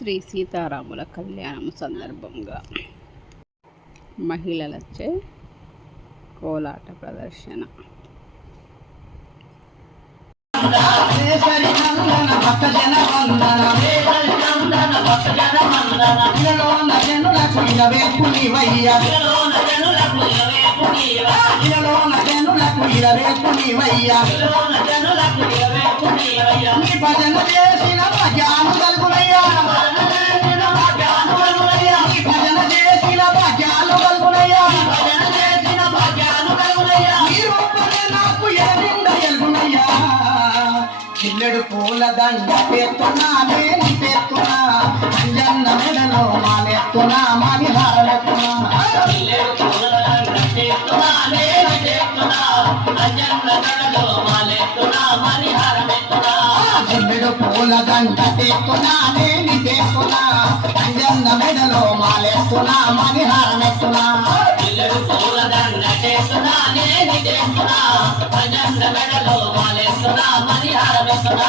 శ్రీ సీతారాముల కళ్యాణం సందర్భంగా మహిళలచే కోలాట ప్రదర్శన నీ భజన చేసిన భజాను తలుపులయ్యా చిన్నడు పూల దండ పెట్టునా నీ పెట్టునా అంజన్న మెడలో మాలెత్తున్నా మాని హారలెత్తున్నా చిల్లెడు పూల దండ పెట్టునా నీ పెట్టునా అంజన్న మెడలో మాలెత్తునా మాని హారలెత్తున్నా పూల దండ మణి ఆరవేస్తున్నా